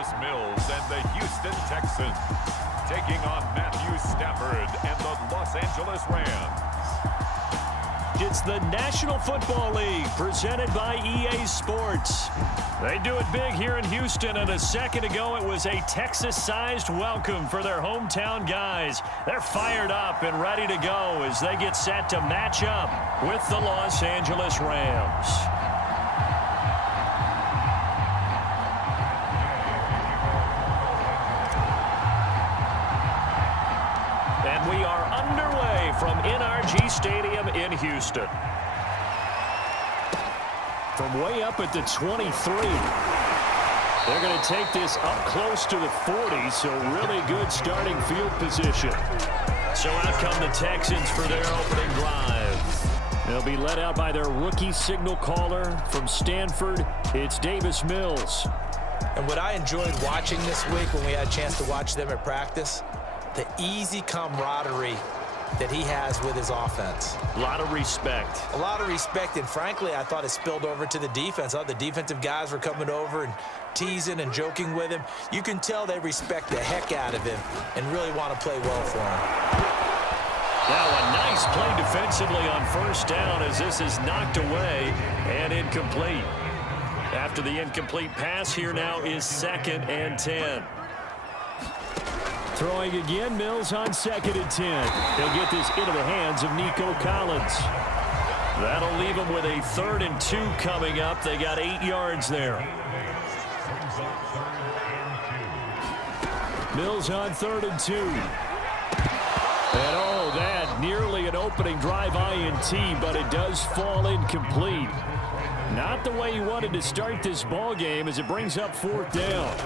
Davis Mills and the Houston Texans taking on Matthew Stafford and the Los Angeles Rams. It's the National Football League presented by EA Sports. They do it big here in Houston, and a second ago it was a Texas-sized welcome for their hometown guys. They're fired up and ready to go as they get set to match up with the Los Angeles Rams. And we are underway from NRG Stadium in Houston. From way up at the 23. They're going to take this up close to the 40, so really good starting field position. So out come the Texans for their opening drive. They'll be led out by their rookie signal caller from Stanford. It's Davis Mills. And what I enjoyed watching this week when we had a chance to watch them at practice, the easy camaraderie that he has with his offense. A lot of respect. A lot of respect, and frankly, I thought it spilled over to the defense. I thought the defensive guys were coming over and teasing and joking with him. You can tell they respect the heck out of him and really want to play well for him. Now a nice play defensively on first down as this is knocked away and incomplete. After the incomplete pass, here now is 2nd and 10. Throwing again, Mills on 2nd and 10. He'll get this into the hands of Nico Collins. That'll leave him with a 3rd and 2 coming up. They got 8 yards there. Mills on 3rd and 2. And oh, that nearly an opening drive INT, but it does fall incomplete. Not the way he wanted to start this ball game as it brings up 4th down.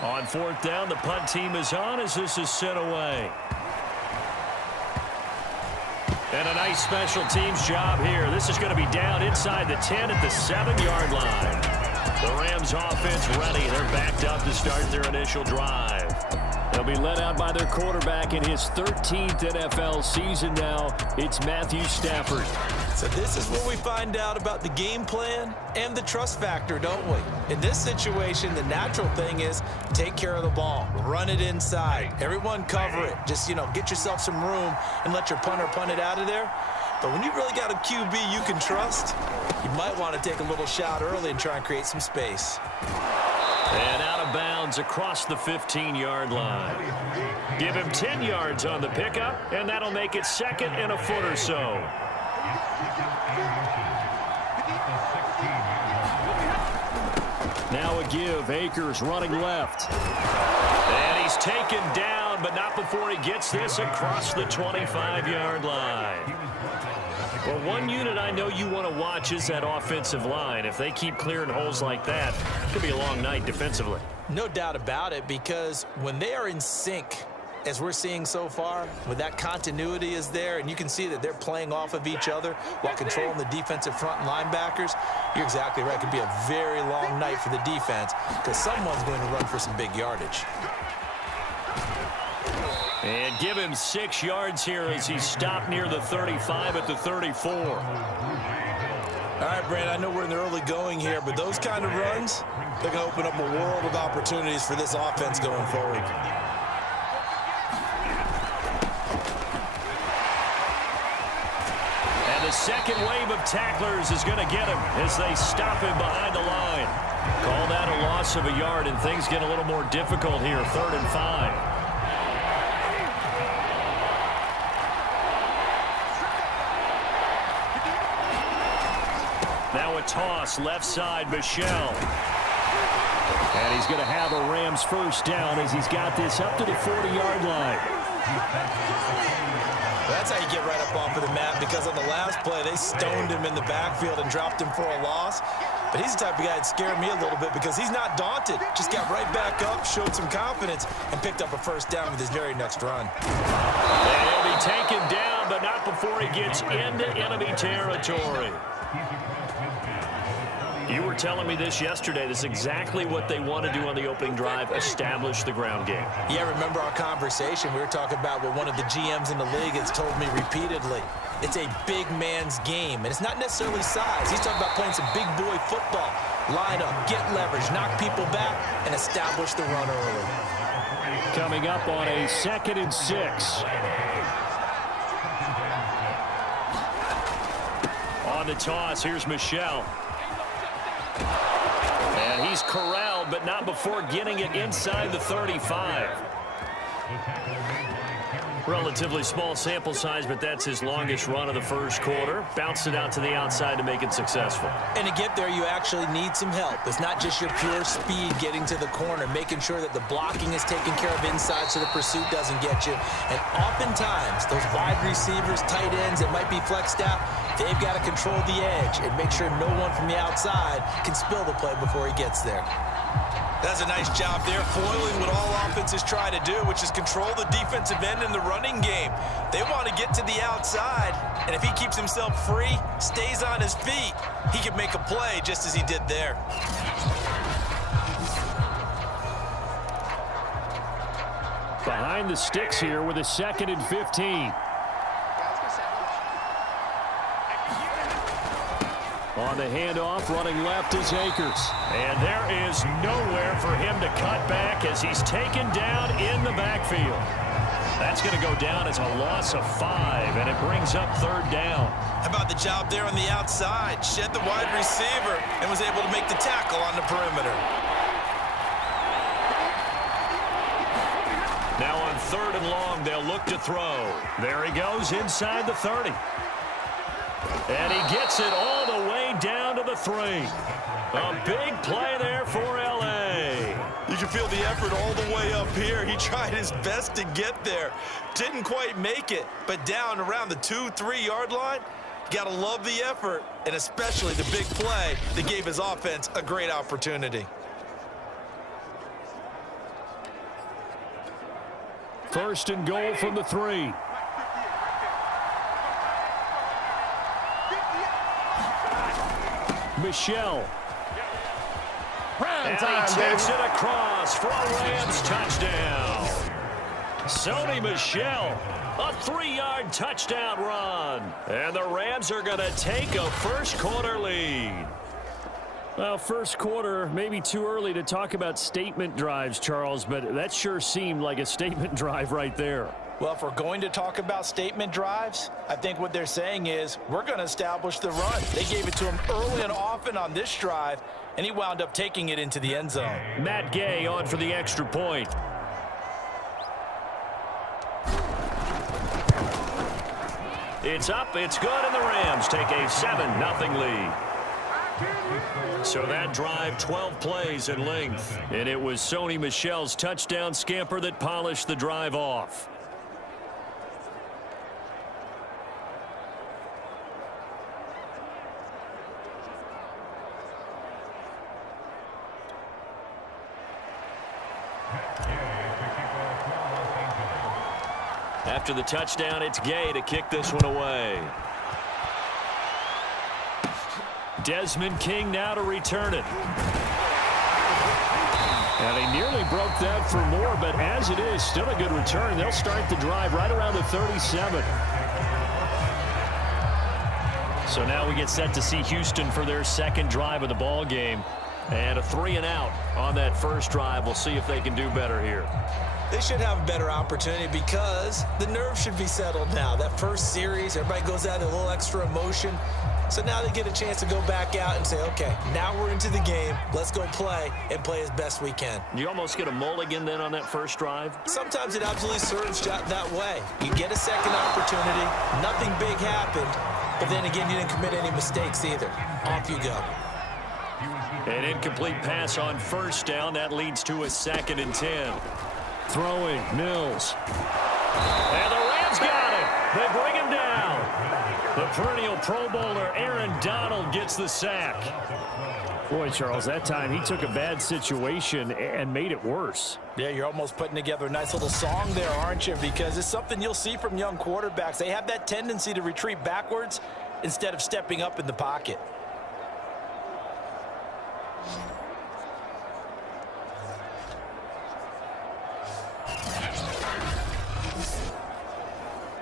On 4th down, the punt team is on as this is sent away. And a nice special teams job here. This is going to be down inside the 10 at the 7-yard line. The Rams offense ready. They're backed up to start their initial drive. They'll be led out by their quarterback in his 13th NFL season now. It's Matthew Stafford. So this is where we find out about the game plan and the trust factor, don't we? In this situation, the natural thing is take care of the ball. Run it inside. Everyone cover it. Just, get yourself some room and let your punter punt it out of there. But when you really got a QB you can trust, you might want to take a little shot early and try and create some space. And out of bounds across the 15-yard line. Give him 10 yards on the pickup, and that'll make it 2nd and a foot or so. Now a give. Akers running left. And he's taken down, but not before he gets this across the 25-yard line. Well, one unit I know you want to watch is that offensive line. If they keep clearing holes like that, it could be a long night defensively. No doubt about it, because when they are in sync, as we're seeing so far, when that continuity is there and you can see that they're playing off of each other while controlling the defensive front and linebackers, you're exactly right. It could be a very long night for the defense because someone's going to run for some big yardage. And give him 6 yards here as he stopped near the 35 at the 34. All right, Brand, I know we're in the early going here, but those kind of runs, they're going to open up a world of opportunities for this offense going forward. And the second wave of tacklers is going to get him as they stop him behind the line. Call that a loss of a yard, and things get a little more difficult here, 3rd and 5. Now a toss, left side, Michelle. And he's going to have a Rams first down as he's got this up to the 40-yard line. That's how you get right up off of the mat, because on the last play, they stoned him in the backfield and dropped him for a loss. But he's the type of guy that scared me a little bit because he's not daunted. Just got right back up, showed some confidence, and picked up a first down with his very next run. And he'll be taken down, but not before he gets into enemy territory. You were telling me this yesterday. This is exactly what they want to do on the opening drive, establish the ground game. Yeah, remember our conversation. We were talking about what one of the GMs in the league has told me repeatedly. It's a big man's game, and it's not necessarily size. He's talking about playing some big boy football. Line up, get leverage, knock people back, and establish the run early. Coming up on a 2nd and 6. On the toss, here's Michel. And he's corralled, but not before getting it inside the 35. Relatively small sample size, but that's his longest run of the first quarter. Bounced it out to the outside to make it successful. And to get there, you actually need some help. It's not just your pure speed getting to the corner, making sure that the blocking is taken care of inside so the pursuit doesn't get you. And oftentimes, those wide receivers, tight ends that might be flexed out, they've got to control the edge and make sure no one from the outside can spill the play before he gets there. That's a nice job there, foiling what all offenses try to do, which is control the defensive end in the running game. They want to get to the outside, and if he keeps himself free, stays on his feet, he can make a play just as he did there. Behind the sticks here with a 2nd and 15. On the handoff, running left is Akers. And there is nowhere for him to cut back as he's taken down in the backfield. That's going to go down as a loss of 5, and it brings up 3rd down. How about the job there on the outside? Shed the wide receiver and was able to make the tackle on the perimeter. Now on 3rd and long, they'll look to throw. There he goes inside the 30. And he gets it all the way down to the 3. A big play there for L.A. You can feel the effort all the way up here. He tried his best to get there. Didn't quite make it, but down around the 2-3 yard line, you gotta love the effort, and especially the big play that gave his offense a great opportunity. 1st and goal from the 3. Michel. And he takes it across for a Rams touchdown. Sony Michel, a 3-yard touchdown run. And the Rams are going to take a first quarter lead. Well, first quarter, maybe too early to talk about statement drives, Charles, but that sure seemed like a statement drive right there. Well, if we're going to talk about statement drives, I think what they're saying is we're going to establish the run. They gave it to him early and often on this drive, and he wound up taking it into the end zone. Matt Gay on for the extra point. It's up, it's good, and the Rams take a 7-0 lead. So that drive, 12 plays in length, and it was Sony Michel's touchdown scamper that polished the drive off. After the touchdown, it's Gay to kick this one away. Desmond King now to return it. And he nearly broke that for more, but as it is, still a good return. They'll start the drive right around the 37. So now we get set to see Houston for their 2nd drive of the ball game. And a 3-and-out on that first drive. We'll see if they can do better here. They should have a better opportunity because the nerves should be settled now. That first series, everybody goes out with a little extra emotion. So now they get a chance to go back out and say, okay, now we're into the game. Let's go play and play as best we can. You almost get a mulligan then on that first drive? Sometimes it absolutely serves that way. You get a second opportunity. Nothing big happened. But then again, you didn't commit any mistakes either. Off you go. An incomplete pass on first down. That leads to a 2nd and 10. Throwing, Mills. And the Rams got it. They bring him down. The perennial Pro Bowler Aaron Donald gets the sack. Boy, Charles, that time he took a bad situation and made it worse. Yeah, you're almost putting together a nice little song there, aren't you? Because it's something you'll see from young quarterbacks. They have that tendency to retreat backwards instead of stepping up in the pocket.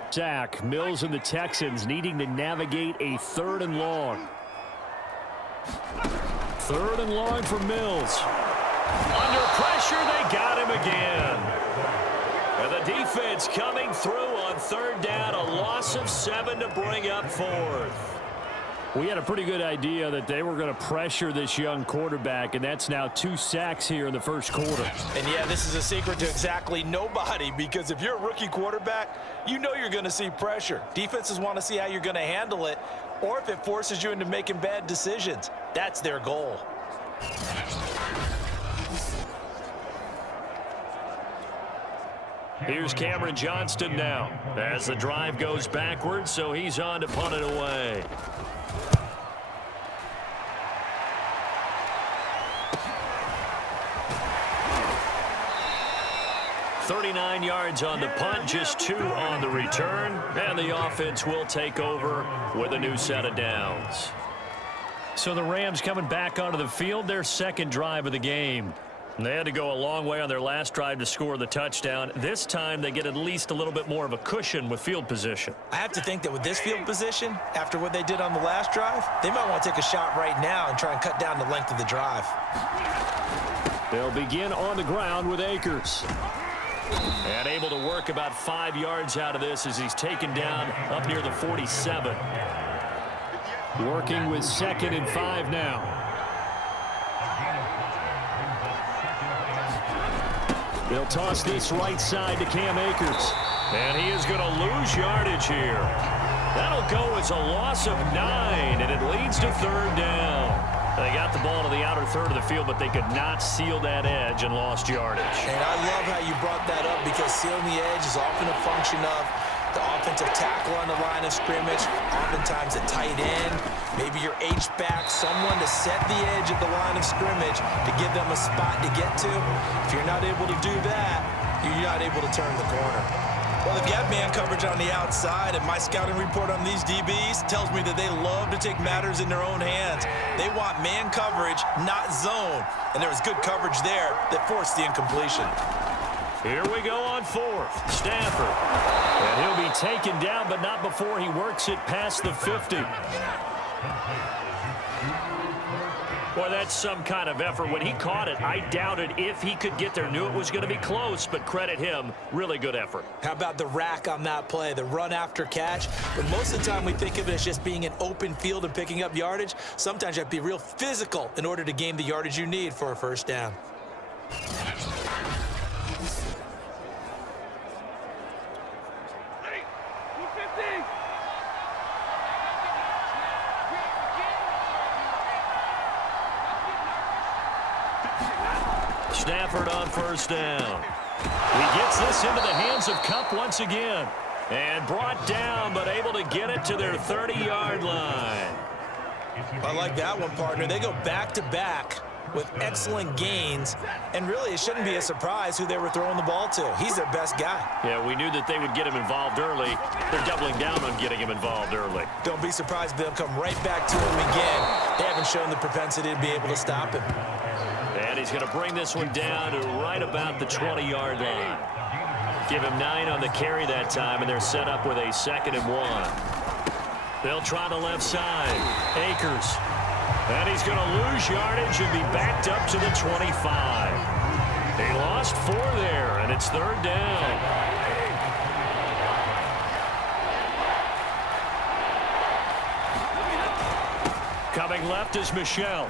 Sack. Mills and the Texans needing to navigate a 3rd and long. Third and long for Mills. Under pressure, they got him again. And the defense coming through on third down, a loss of 7 to bring up fourth. We had a pretty good idea that they were going to pressure this young quarterback, and that's now 2 sacks here in the first quarter. And, yeah, this is a secret to exactly nobody, because if you're a rookie quarterback, you know you're going to see pressure. Defenses want to see how you're going to handle it, or if it forces you into making bad decisions. That's their goal. Here's Cameron Johnston now as the drive goes backwards, so he's on to punt it away. $39 yards on the punt, just 2 on the return, and the offense will take over with a new set of downs. So the Rams coming back onto the field, their second drive of the game. They had to go a long way on their last drive to score the touchdown. This time they get at least a little bit more of a cushion with field position. I have to think that with this field position, after what they did on the last drive, they might want to take a shot right now and try and cut down the length of the drive. They'll begin on the ground with Akers. And able to work about 5 yards out of this as he's taken down up near the 47. Working with 2nd and 5 now. They'll toss this right side to Cam Akers. And he is going to lose yardage here. That'll go as a loss of 9, and it leads to third down. They got the ball to the outer third of the field, but they could not seal that edge and lost yardage. And I love how you brought that up, because sealing the edge is often a function of the offensive tackle on the line of scrimmage, oftentimes a tight end, maybe your H-back, someone to set the edge at the line of scrimmage to give them a spot to get to. If you're not able to do that, you're not able to turn the corner. Well, if you have man coverage on the outside, and my scouting report on these DBs tells me that they love to take matters in their own hands. They want man coverage, not zone. And there was good coverage there that forced the incompletion. Here we go on 4th. Stafford. And he'll be taken down, but not before he works it past the 50. Boy, that's some kind of effort. When he caught it, I doubted if he could get there. Knew it was going to be close, but credit him. Really good effort. How about the rack on that play, the run after catch? But most of the time we think of it as just being an open field and picking up yardage. Sometimes you have to be real physical in order to gain the yardage you need for a first down. Stafford on first down. He gets this into the hands of Kupp once again. And brought down, but able to get it to their 30-yard line. I like that one, partner. They go back-to-back with excellent gains. And really, it shouldn't be a surprise who they were throwing the ball to. He's their best guy. Yeah, we knew that they would get him involved early. They're doubling down on getting him involved early. Don't be surprised if they'll come right back to him again. They haven't shown the propensity to be able to stop him. And he's going to bring this one down to right about the 20-yard line. Give him 9 on the carry that time, and they're set up with a 2nd and 1. They'll try the left side. Akers. And he's going to lose yardage and be backed up to the 25. He lost 4 there, and it's third down. Coming left is Michel.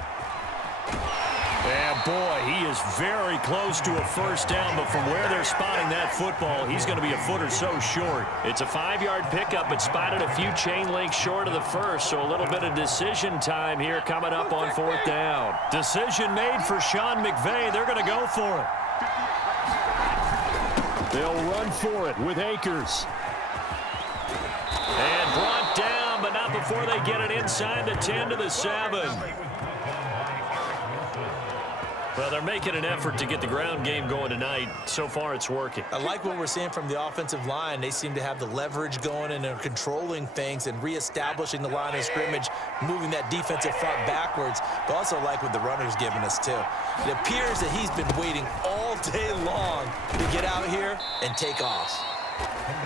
And boy, he is very close to a first down, but from where they're spotting that football, he's going to be a foot or so short. It's a 5-yard pickup, but spotted a few chain links short of the first, so a little bit of decision time here coming up on 4th down. Decision made for Sean McVay. They're going to go for it. They'll run for it with Akers. And brought down, but not before they get it inside the 10 to the 7. Well, they're making an effort to get the ground game going tonight. So far, it's working. I like what we're seeing from the offensive line. They seem to have the leverage going and are controlling things and reestablishing the line of scrimmage, moving that defensive front backwards. But also like what the runner's giving us, too. It appears that he's been waiting all day long to get out here and take off.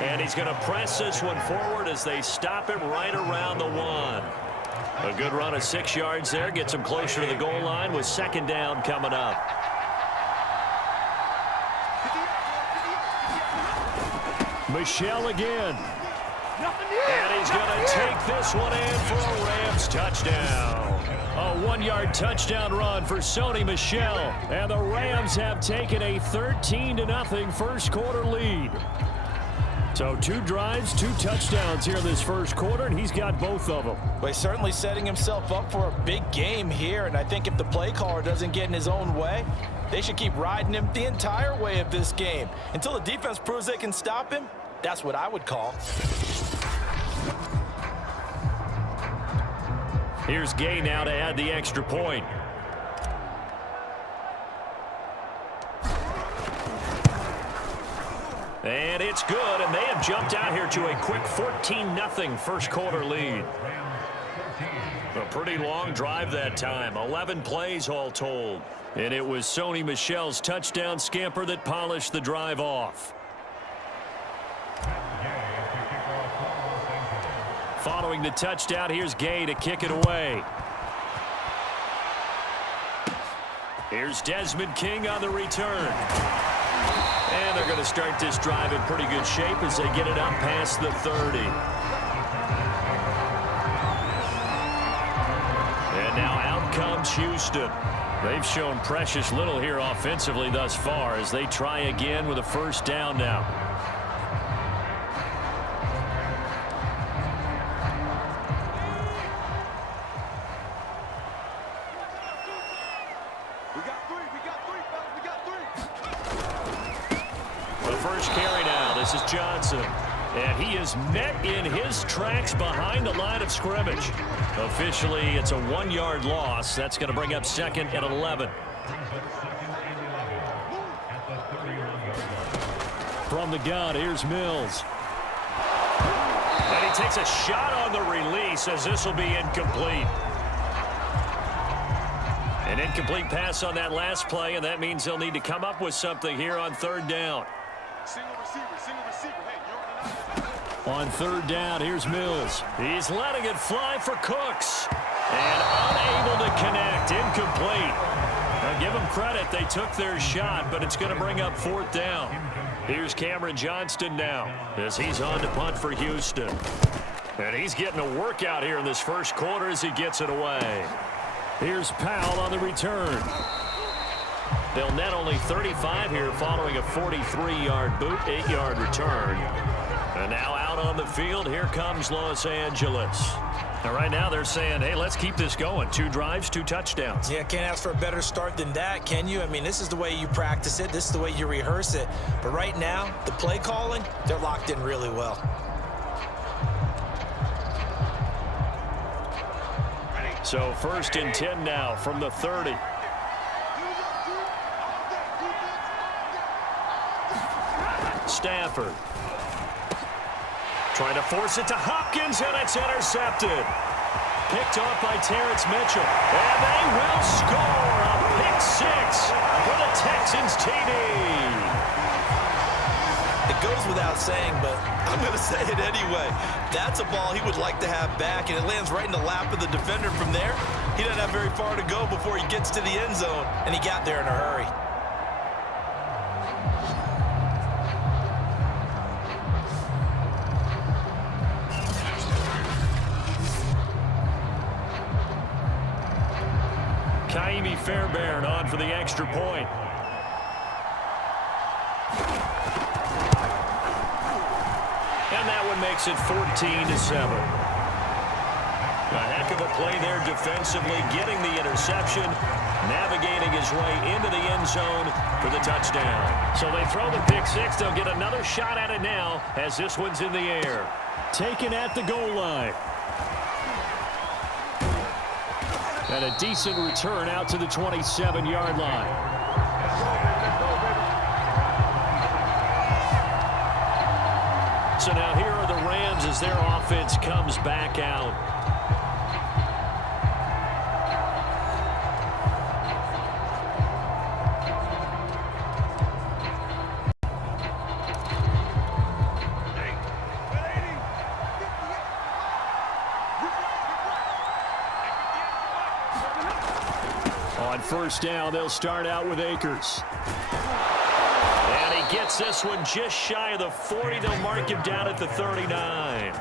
And he's going to press this one forward as they stop him right around the 1. A good run of 6 yards there. Gets him closer to the goal line with second down coming up. Michel again. And he's going to take this one in for a Rams touchdown. A 1-yard touchdown run for Sony Michel. And the Rams have taken a 13-0 first quarter lead. So 2 drives, 2 touchdowns here in this first quarter, and he's got both of them. Well, he's certainly setting himself up for a big game here, and I think if the play caller doesn't get in his own way, they should keep riding him the entire way of this game. Until the defense proves they can stop him, that's what I would call. Here's Gay now to add the extra point. And it's good, and they have jumped out here to a quick 14-0 first quarter lead. A pretty long drive that time, 11 plays all told. And it was Sony Michel's touchdown scamper that polished the drive off. Following the touchdown, here's Gay to kick it away. Here's Desmond King on the return. And they're going to start this drive in pretty good shape as they get it up past the 30. And now out comes Houston. They've shown precious little here offensively thus far as they try again with a first down now. Johnson, and he is met in his tracks behind the line of scrimmage. Officially, it's a 1-yard loss. That's going to bring up second and 11. From the gun, here's Mills. And he takes a shot on the release as this will be incomplete. An incomplete pass on that last play, and that means they'll need to come up with something here on third down. On third down, here's Mills. He's letting it fly for Cooks. And unable to connect, incomplete. Now give them credit, they took their shot, but it's going to bring up fourth down. Here's Cameron Johnston now as he's on to punt for Houston. And he's getting a workout here in this first quarter as he gets it away. Here's Powell on the return. They'll net only 35 here following a 43-yard boot, 8-yard return. And now out on the field, here comes Los Angeles. Now right now they're saying, hey, let's keep this going. 2 drives, 2 touchdowns. Yeah, can't ask for a better start than that, can you? I mean, this is the way you practice it. This is the way you rehearse it. But right now, the play calling, they're locked in really well. So first and 10 now from the 30. Stafford trying to force it to Hopkins, and it's intercepted. Picked off by Terrence Mitchell. And they will score a pick 6 for the Texans TD. It goes without saying, but I'm going to say it anyway. That's a ball he would like to have back, and it lands right in the lap of the defender from there. He doesn't have very far to go before he gets to the end zone, and he got there in a hurry. Kaimi Fairbairn on for the extra point. And that one makes it 14-7. A heck of a play there defensively, getting the interception, navigating his way into the end zone for the touchdown. So they throw the pick 6. They'll get another shot at it now as this one's in the air. Taken at the goal line. And a decent return out to the 27-yard line. So now here are the Rams as their offense comes back out. On first down, they'll start out with Akers. And he gets this one just shy of the 40. They'll mark him down at the 39.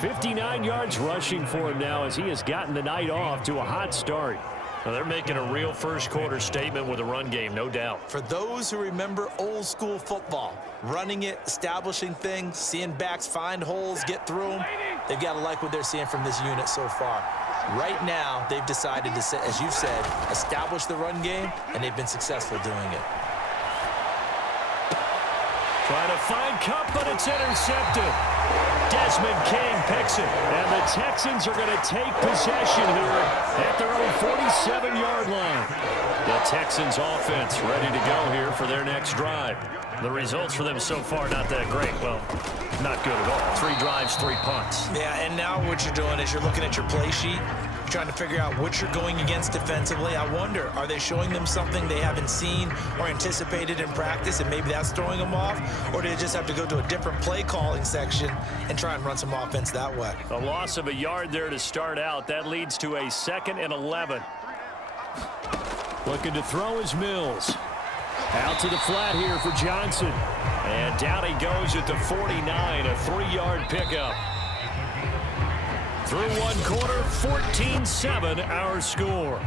59 yards rushing for him now as he has gotten the night off to a hot start. Well, they're making a real first-quarter statement with a run game, no doubt. For those who remember old-school football, running it, establishing things, seeing backs find holes, get through them, they've got to like what they're seeing from this unit so far. Right now, they've decided to, as you've said, establish the run game, and they've been successful doing it. Trying to find Cup, but it's intercepted. Desmond King picks it, and the Texans are going to take possession here at their own 47-yard line. The Texans offense ready to go here for their next drive. The results for them so far not that great. Well, not good at all. 3 drives, 3 punts. Yeah, and now what you're doing is you're looking at your play sheet, trying to figure out what you're going against defensively. I wonder, are they showing them something they haven't seen or anticipated in practice, and maybe that's throwing them off? Or do they just have to go to a different play calling section and try and run some offense that way? A loss of a yard there to start out. That leads to a 2nd and 11. Looking to throw is Mills. Out to the flat here for Johnson. And down he goes at the 49, a 3-yard pickup. Through one quarter, 14-7 our score.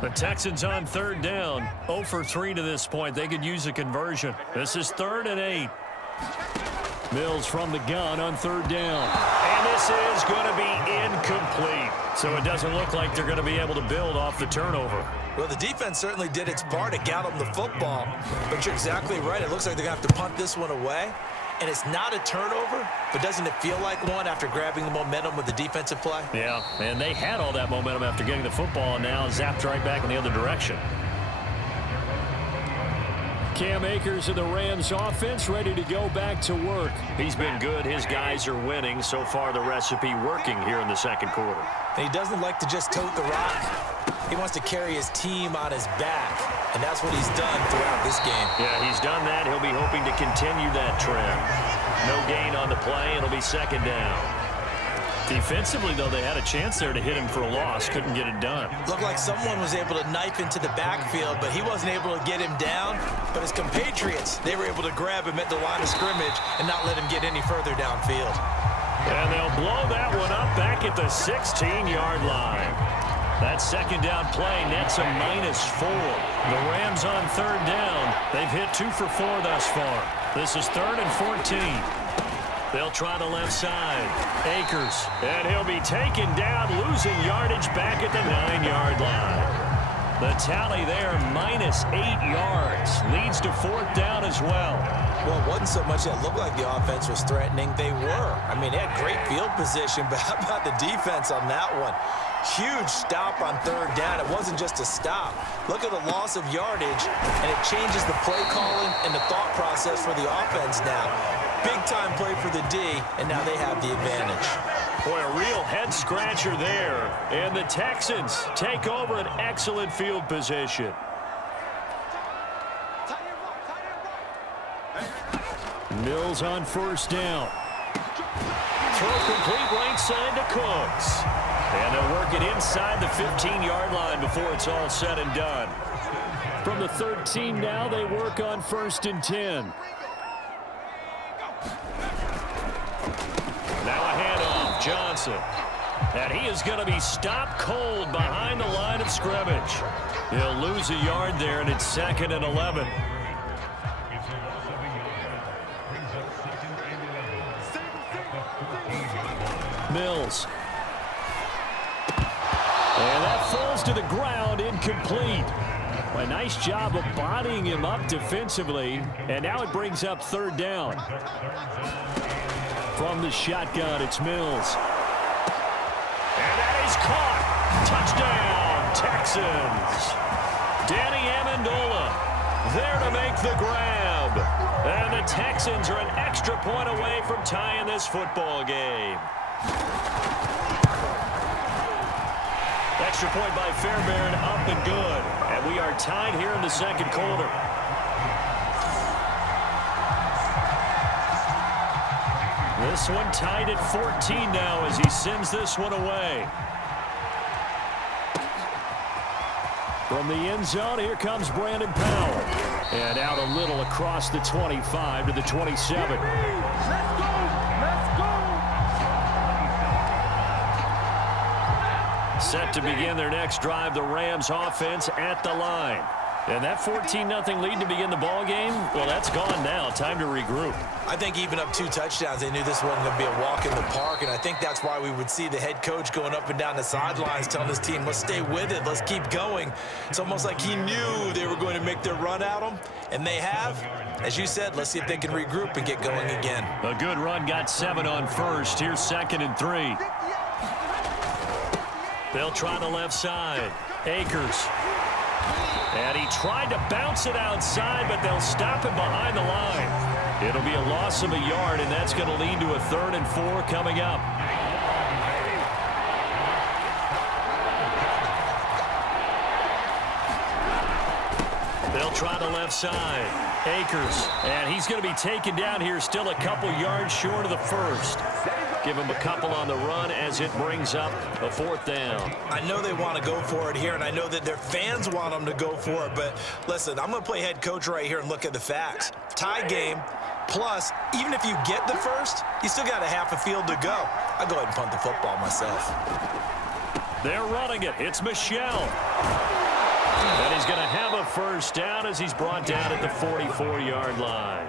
The Texans on 3rd down. 0 for 3 to this point. They could use a conversion. This is 3rd and 8. Mills from the gun on 3rd down. And this is going to be incomplete. So it doesn't look like they're going to be able to build off the turnover. Well, the defense certainly did its part to get them the football. But you're exactly right. It looks like they're going to have to punt this one away. And it's not a turnover, but doesn't it feel like one after grabbing the momentum with the defensive play? Yeah, and they had all that momentum after getting the football, and now zapped right back in the other direction. Cam Akers of the Rams offense ready to go back to work. He's been good. His guys are winning. So far, the recipe working here in the 2nd quarter. And he doesn't like to just tote the rock. He wants to carry his team on his back, and that's what he's done throughout this game. Yeah, he's done that. He'll be hoping to continue that trend. No gain on the play. It'll be 2nd down. Defensively, though, they had a chance there to hit him for a loss. Couldn't get it done. Looked like someone was able to knife into the backfield, but he wasn't able to get him down. But his compatriots, they were able to grab him at the line of scrimmage and not let him get any further downfield. And they'll blow that one up back at the 16-yard line. That 2nd down play nets a -4. The Rams on 3rd down. They've hit 2 for 4 thus far. This is 3rd and 14. They'll try the left side. Akers. And he'll be taken down, losing yardage back at the 9-yard line. The tally there, -8 yards. Leads to 4th down as well. Well, it wasn't so much that it looked like the offense was threatening. They were. I mean, they had great field position, but how about the defense on that one? Huge stop on 3rd down. It wasn't just a stop. Look at the loss of yardage, and it changes the play calling and the thought process for the offense now. Big-time play for the D, and now they have the advantage. Boy, a real head-scratcher there. And the Texans take over an excellent field position. Mills on 1st down. Throw complete right side to Cooks. And they'll work it inside the 15-yard line before it's all said and done. From the 13 now, they work on 1st and 10. Now a handoff, Johnson. And he is going to be stopped cold behind the line of scrimmage. He'll lose a yard there, and it's 2nd and 11. Mills. And that falls to the ground, incomplete. A nice job of bodying him up defensively, and now it brings up 3rd down. From the shotgun, it's Mills. And that is caught. Touchdown, Texans. Danny Amendola there to make the grab. And the Texans are an extra point away from tying this football game. Extra point by Fairbairn, up and good. And we are tied here in the 2nd quarter. This one tied at 14 now as he sends this one away. From the end zone, here comes Brandon Powell. And out a little across the 25 to the 27. Set to begin their next drive, the Rams offense at the line. And that 14-0 lead to begin the ball game, well, that's gone now. Time to regroup. I think even up 2 touchdowns, they knew this wasn't going to be a walk in the park, and I think that's why we would see the head coach going up and down the sidelines telling his team, let's stay with it, let's keep going. It's almost like he knew they were going to make their run at him, and they have. As you said, let's see if they can regroup and get going again. A good run, got 7 on first. Here's 2nd and 3. They'll try the left side. Akers. And he tried to bounce it outside, but they'll stop him behind the line. It'll be a loss of a yard, and that's going to lead to a 3rd and 4 coming up. They'll try the left side. Akers. And he's going to be taken down here, still a couple yards short of the first. Give him a couple on the run as it brings up a 4th down. I know they want to go for it here, and I know that their fans want them to go for it, but listen, I'm going to play head coach right here and look at the facts. Tie game, plus, even if you get the first, you still got a half a field to go. I'll go ahead and punt the football myself. They're running it. It's Michelle. And he's going to have a first down as he's brought down at the 44-yard line.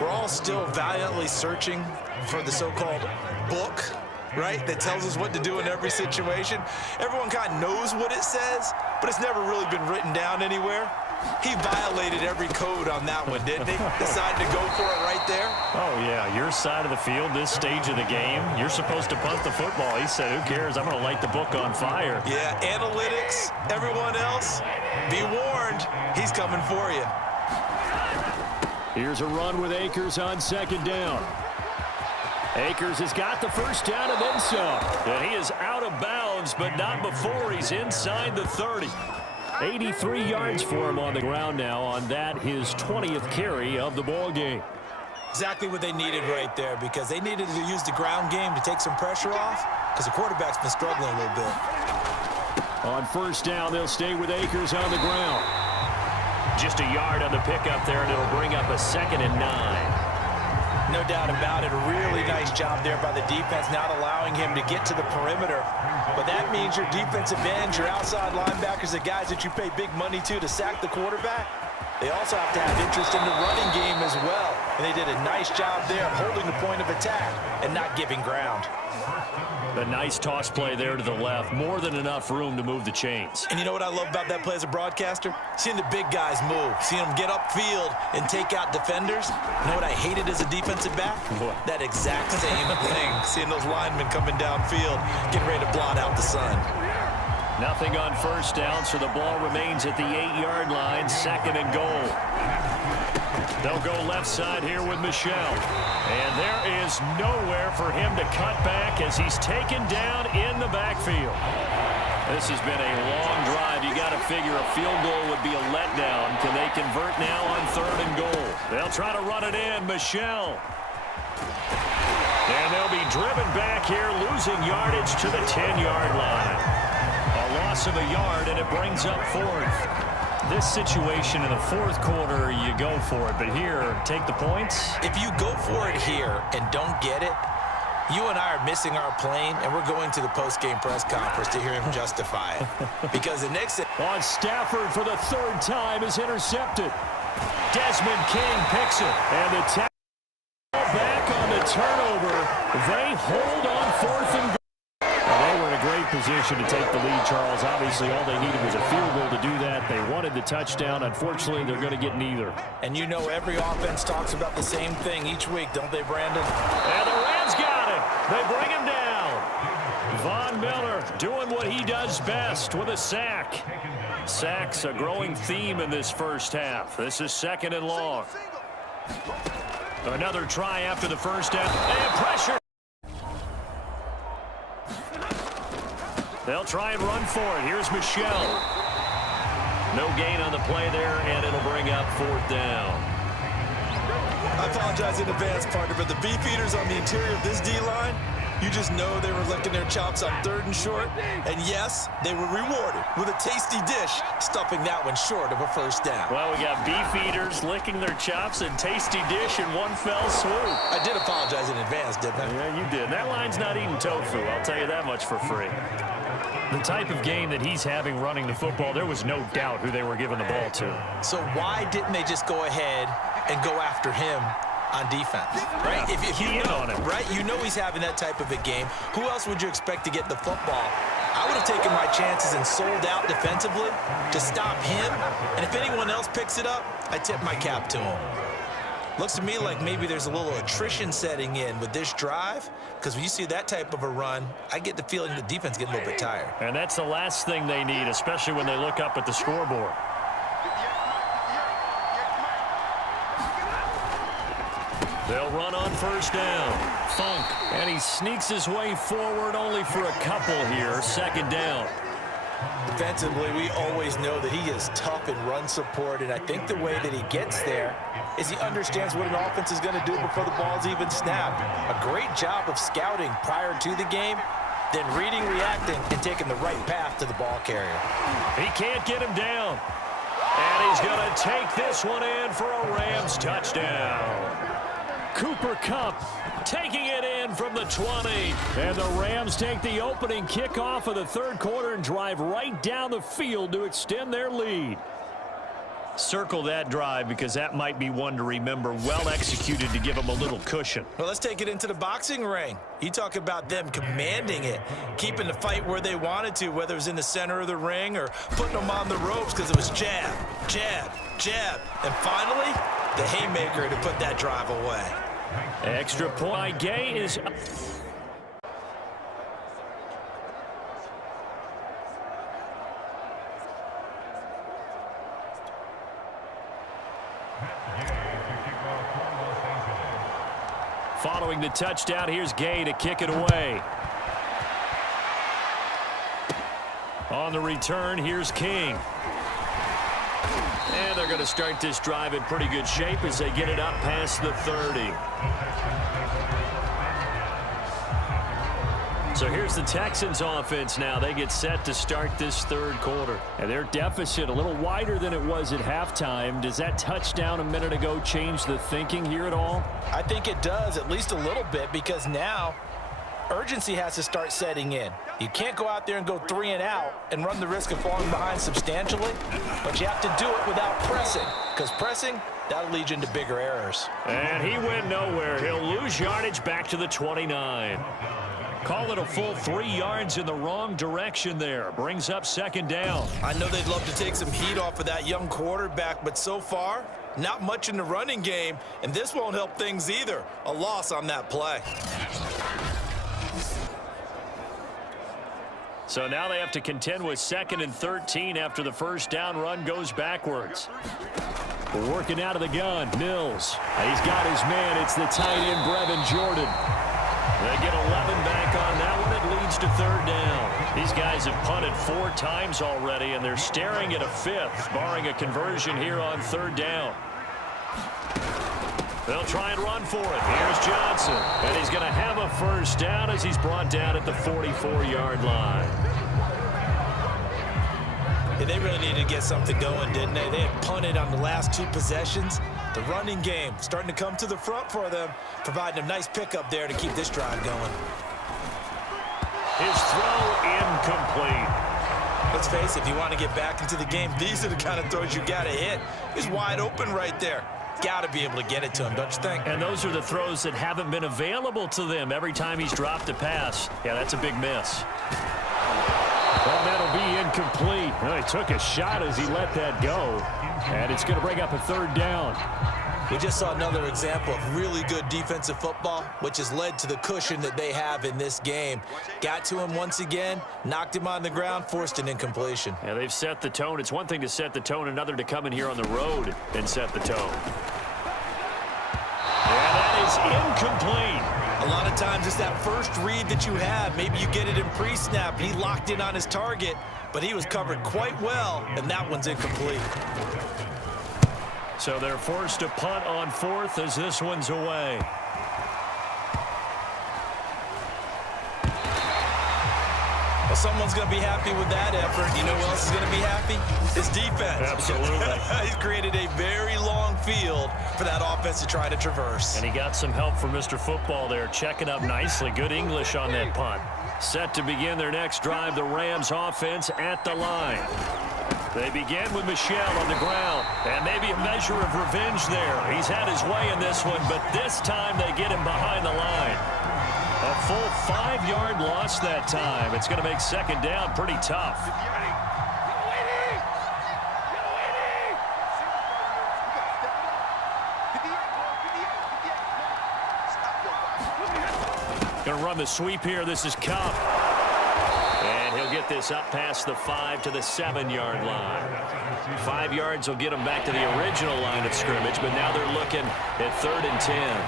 We're all still valiantly searching for the so-called book, right, that tells us what to do in every situation. Everyone kind of knows what it says, but it's never really been written down anywhere. He violated every code on that one, didn't he? Decided to go for it right there. Oh, yeah, your side of the field, this stage of the game, you're supposed to punt the football. He said, who cares? I'm going to light the book on fire. Yeah, analytics, everyone else, be warned, he's coming for you. Here's a run with Akers on 2nd down. Akers has got the first down and then some. And he is out of bounds, but not before he's inside the 30. 83 yards for him on the ground now on that, his 20th carry of the ball game. Exactly what they needed right there, because they needed to use the ground game to take some pressure off, because the quarterback's been struggling a little bit. On 1st down, they'll stay with Akers on the ground. Just a yard on the pickup there, and it'll bring up a 2nd and 9. No doubt about it. A really nice job there by the defense, not allowing him to get to the perimeter. But that means your defensive ends, your outside linebackers, the guys that you pay big money to sack the quarterback, they also have to have interest in the running game as well. And they did a nice job there of holding the point of attack and not giving ground. A nice toss play there to the left. More than enough room to move the chains. And you know what I love about that play as a broadcaster? Seeing the big guys move. Seeing them get upfield and take out defenders. You know what I hated as a defensive back? What? That exact same thing. Seeing those linemen coming downfield, getting ready to blot out the sun. Nothing on 1st down, so the ball remains at the 8-yard line. 2nd and goal. They'll go left side here with Michelle. And there is nowhere for him to cut back as he's taken down in the backfield. This has been a long drive. You got to figure a field goal would be a letdown. Can they convert now on 3rd and goal? They'll try to run it in. Michelle. And they'll be driven back here, losing yardage to the 10-yard line. A loss of a yard, and it brings up 4th. This situation in the 4th quarter, you go for it. But here, take the points. If you go for it here and don't get it, you and I are missing our plane, and we're going to the post-game press conference to hear him justify it. Because the next... On Stafford for the 3rd time is intercepted. Desmond King picks it. And the tackle back on the turnover. They hold on 4th and goal. They were in a great position to take the lead, Charles. Obviously, all they needed was a field goal to do that. They wanted the touchdown. Unfortunately, they're going to get neither. And you know every offense talks about the same thing each week, don't they, Brandon? And the Rams got him. They bring him down. Von Miller doing what he does best with a sack. Sacks a growing theme in this first half. This is 2nd and long. Another try after the first down. And pressure. They'll try and run for it. Here's Michelle. No gain on the play there, and it'll bring up 4th down. I apologize in advance, partner, but the beef eaters on the interior of this D-line, you just know they were licking their chops on 3rd and short. And yes, they were rewarded with a tasty dish, stuffing that one short of a first down. Well, we got beef eaters licking their chops and tasty dish in one fell swoop. I did apologize in advance, didn't I? Yeah, you did. That line's not eating tofu, I'll tell you that much for free. The type of game that he's having running the football, there was no doubt who they were giving the ball to. So why didn't they just go ahead and go after him on defense, right? Yeah, if you know, on him. right? You know he's having that type of a game. Who else would you expect to get the football? I would have taken my chances and sold out defensively to stop him. And if anyone else picks it up, I tip my cap to him. Looks to me like maybe there's a little attrition setting in with this drive, because when you see that type of a run, I get the feeling the defense getting a little bit tired. And that's the last thing they need, especially when they look up at the scoreboard. They'll run on first down. Funk. And he sneaks his way forward only for a couple here. 2nd down. Defensively, we always know that he is tough in run support, and I think the way that he gets there is he understands what an offense is going to do before the ball's even snapped. A great job of scouting prior to the game, then reading, reacting, and taking the right path to the ball carrier. He can't get him down. And he's going to take this one in for a Rams touchdown. Cooper Kupp taking it in from the 20. And the Rams take the opening kickoff of the 3rd quarter and drive right down the field to extend their lead. Circle that drive because that might be one to remember. Well executed to give them a little cushion. Well, let's take it into the boxing ring. You talk about them commanding it, keeping the fight where they wanted to, whether it was in the center of the ring or putting them on the ropes because it was jab, jab, jab. And finally, the haymaker to put that drive away. Extra point. Gay is up. Following the touchdown, here's Gay to kick it away. On the return, here's King. And they're going to start this drive in pretty good shape as they get it up past the 30. So here's the Texans offense now. They get set to start this 3rd quarter. And their deficit a little wider than it was at halftime. Does that touchdown a minute ago change the thinking here at all? I think it does, at least a little bit, because now urgency has to start setting in. You can't go out there and go 3 and out and run the risk of falling behind substantially, but you have to do it without pressing, because pressing, that'll lead you into bigger errors. And he went nowhere. He'll lose yardage back to the 29. Call it a full 3 yards in the wrong direction there. Brings up 2nd down. I know they'd love to take some heat off of that young quarterback, but so far, not much in the running game, and this won't help things either. A loss on that play. So now they have to contend with 2nd and 13 after the first down run goes backwards. Working out of the gun, Mills. He's got his man. It's the tight end, Brevin Jordan. They get 11 back on that one. It leads to 3rd down. These guys have punted 4 times already, and they're staring at a 5th, barring a conversion here on 3rd down. They'll try and run for it. Here's Johnson. And he's going to have a first down as he's brought down at the 44-yard line. Yeah, they really needed to get something going, didn't they? They had punted on the last 2 possessions. The running game starting to come to the front for them, providing a nice pickup there to keep this drive going. His throw incomplete. Let's face it, if you want to get back into the game, these are the kind of throws you got to hit. He's wide open right there. Got to be able to get it to him, don't you think? And those are the throws that haven't been available to them every time he's dropped a pass. Yeah, that's a big miss. Well, that'll be incomplete. Well, he took a shot as he let that go. And it's going to bring up a 3rd down. We just saw another example of really good defensive football, which has led to the cushion that they have in this game. Got to him once again, knocked him on the ground, forced an incompletion. Yeah, they've set the tone. It's one thing to set the tone, another to come in here on the road and set the tone. Yeah, that is incomplete. A lot of times it's that first read that you have. Maybe you get it in pre-snap. He locked in on his target, but he was covered quite well, and that one's incomplete. So they're forced to punt on fourth as this one's away. Well, someone's going to be happy with that effort. You know who else is going to be happy? His defense. Absolutely. He's created a very long field for that offense to try to traverse. And he got some help from Mr. Football there, checking up nicely. Good English on that punt. Set to begin their next drive, the Rams offense at the line. They begin with Michel on the ground, and maybe a measure of revenge there. He's had his way in this one, but this time they get him behind the line. A full 5-yard loss that time. It's going to make second down pretty tough. Going to run the sweep here. This is Cup. And he'll get this up past the 5 to the 7-yard line. 5 yards will get them back to the original line of scrimmage, but now they're looking at 3rd and 10.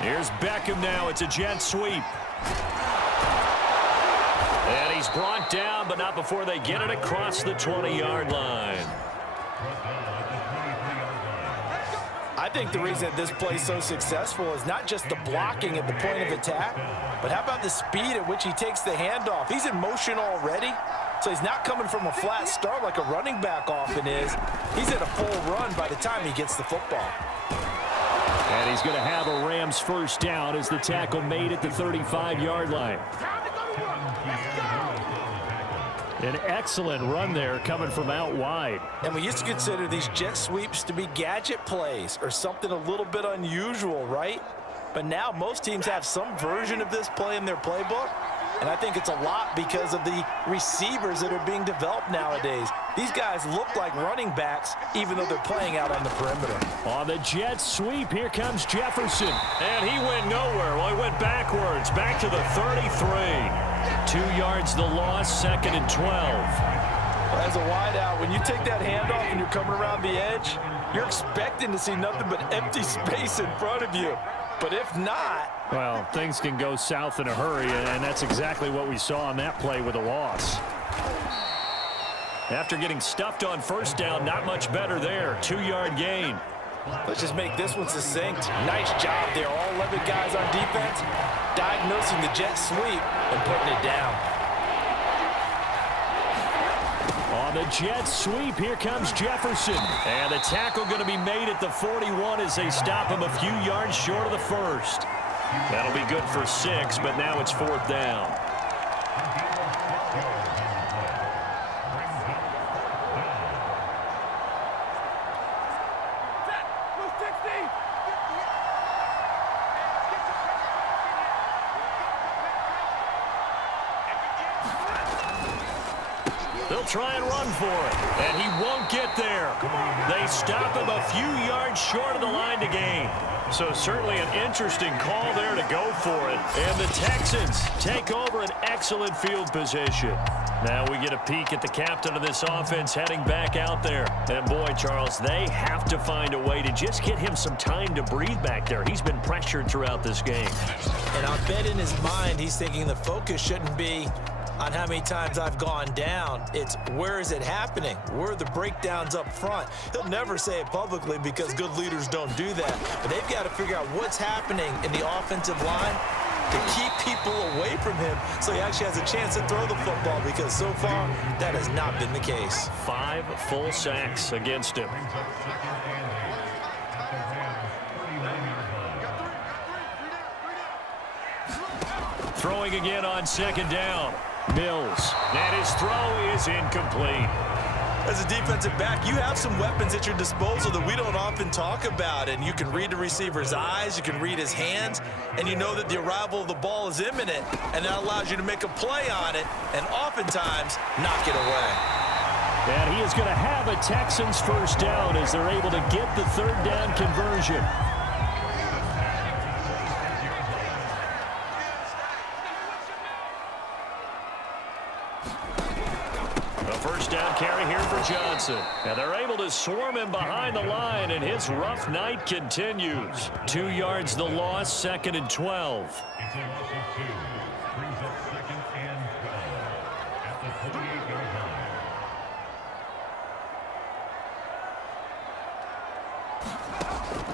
Here's Beckham now. It's a jet sweep. And he's brought down, but not before they get it across the 20-yard line. I think the reason that this play is so successful is not just the blocking at the point of attack, but how about the speed at which he takes the handoff? He's in motion already, so he's not coming from a flat start like a running back often is. He's at a full run by the time he gets the football. And he's going to have a Rams first down as the tackle made at the 35-yard line. An excellent run there coming from out wide. And we used to consider these jet sweeps to be gadget plays or something a little bit unusual, right? But now most teams have some version of this play in their playbook. And I think it's a lot because of the receivers that are being developed nowadays. These guys look like running backs, even though they're playing out on the perimeter. On the jet sweep, here comes Jefferson. And he went nowhere. Well, he went backwards, back to the 33. 2 yards the loss, 2nd and 12. Well, as a wideout, when you take that handoff and you're coming around the edge, you're expecting to see nothing but empty space in front of you. But if not... Well, things can go south in a hurry, and that's exactly what we saw on that play with a loss. After getting stuffed on first down, not much better there. 2-yard gain. Let's just make this one succinct. Nice job there. All 11 guys on defense diagnosing the jet sweep and putting it down. On the jet sweep, here comes Jefferson. And the tackle going to be made at the 41 as they stop him a few yards short of the first. That'll be good for 6, but now it's 4th down. They'll try and run for it, and he won't get there. They stop him a few yards short of the line to gain. So certainly an interesting call there to go for it. And the Texans take over an excellent field position. Now we get a peek at the captain of this offense heading back out there. And boy, Charles, they have to find a way to just get him some time to breathe back there. He's been pressured throughout this game. And I'll bet in his mind he's thinking the focus shouldn't be on how many times I've gone down. It's where is it happening? Where are the breakdowns up front? He'll never say it publicly because good leaders don't do that. But they've got to figure out what's happening in the offensive line to keep people away from him so he actually has a chance to throw the football, because so far that has not been the case. 5 full sacks against him. Throwing again on 2nd down. Mills. And his throw is incomplete. As a defensive back, you have some weapons at your disposal that we don't often talk about, and you can read the receiver's eyes, you can read his hands, and you know that the arrival of the ball is imminent, and that allows you to make a play on it and oftentimes knock it away. And he is going to have a Texans first down as they're able to get the 3rd down conversion. First down carry here for Johnson. And they're able to swarm him behind the line, and his rough night continues. 2 yards the loss, 2nd and 12.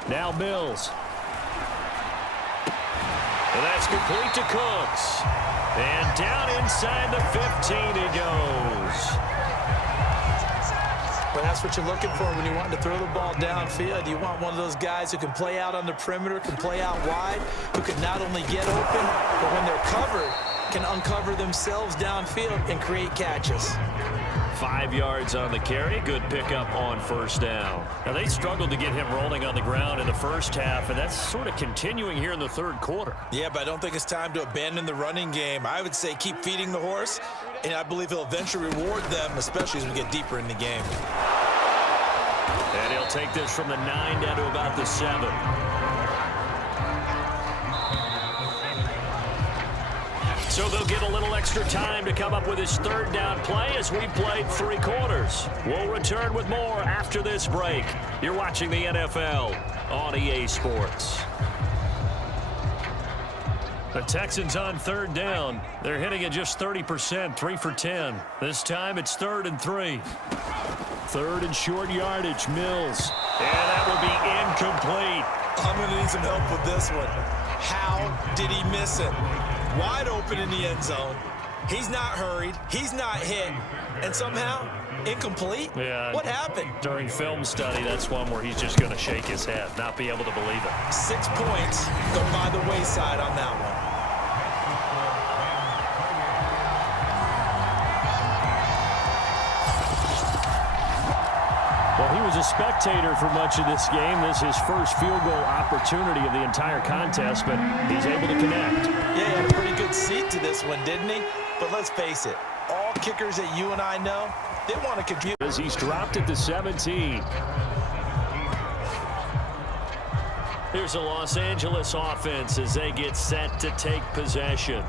Now Mills. And that's complete to Cooks. And down inside the 15 he goes. Well, that's what you're looking for when you want to throw the ball downfield. You want one of those guys who can play out on the perimeter, can play out wide, who can not only get open, but when they're covered, can uncover themselves downfield and create catches. 5 yards on the carry. Good pickup on first down. Now, they struggled to get him rolling on the ground in the first half, and that's sort of continuing here in the third quarter. Yeah, but I don't think it's time to abandon the running game. I would say keep feeding the horse, and I believe he'll eventually reward them, especially as we get deeper in the game. And he'll take this from the 9 down to about the 7. So they'll get a little extra time to come up with his third down play as we played 3 quarters. We'll return with more after this break. You're watching the NFL on EA Sports. The Texans on third down. They're hitting at just 30%, 3 for 10. This time it's 3rd and 3. 3rd and short yardage, Mills. And that will be incomplete. I'm going to need some help with this one. How did he miss it? Wide open in the end zone. He's not hurried. He's not hit. And somehow, incomplete? Yeah. What happened? During film study, that's one where he's just going to shake his head, not be able to believe it. 6 points go by the wayside on that one. Well, he was a spectator for much of this game. This is his first field goal opportunity of the entire contest, but he's able to connect. Yeah, he had a pretty good seat to this one, didn't he? But let's face it, all kickers that you and I know, they want to compete. As he's dropped at the 17. Here's a Los Angeles offense as they get set to take possession.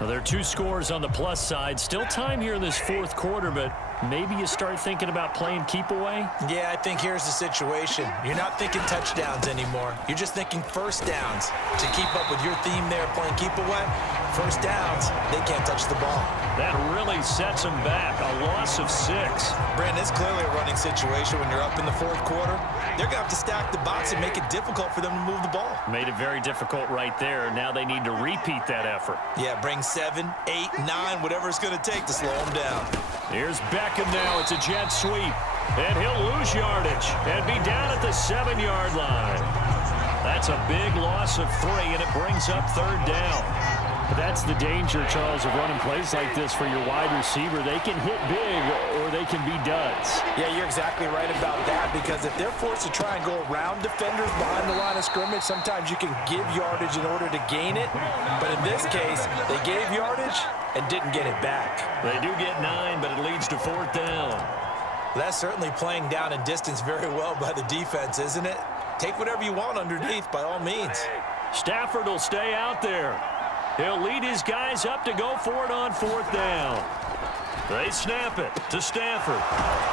Well, there are 2 scores on the plus side. Still time here in this 4th quarter, but maybe you start thinking about playing keep away? Yeah, I think here's the situation. You're not thinking touchdowns anymore. You're just thinking first downs. To keep up with your theme there, playing keep away, first downs, they can't touch the ball. That really sets them back. A loss of 6. Brandon, it's clearly a running situation when you're up in the 4th quarter. They're going to have to stack the box and make it difficult for them to move the ball. Made it very difficult right there. Now they need to repeat that effort. Yeah, bring 7, 8, 9, whatever it's going to take to slow them down. Here's Beckham now. It's a jet sweep. And he'll lose yardage and be down at the 7-yard line. That's a big loss of 3, and it brings up 3rd down. But that's the danger, Charles, of running plays like this for your wide receiver. They can hit big or they can be duds. Yeah, you're exactly right about that, because if they're forced to try and go around defenders behind the line of scrimmage, sometimes you can give yardage in order to gain it. But in this case, they gave yardage and didn't get it back. They do get 9, but it leads to 4th down. That's certainly playing down in distance very well by the defense, isn't it? Take whatever you want underneath by all means. Stafford will stay out there. He'll lead his guys up to go for it on 4th down. They snap it to Stafford.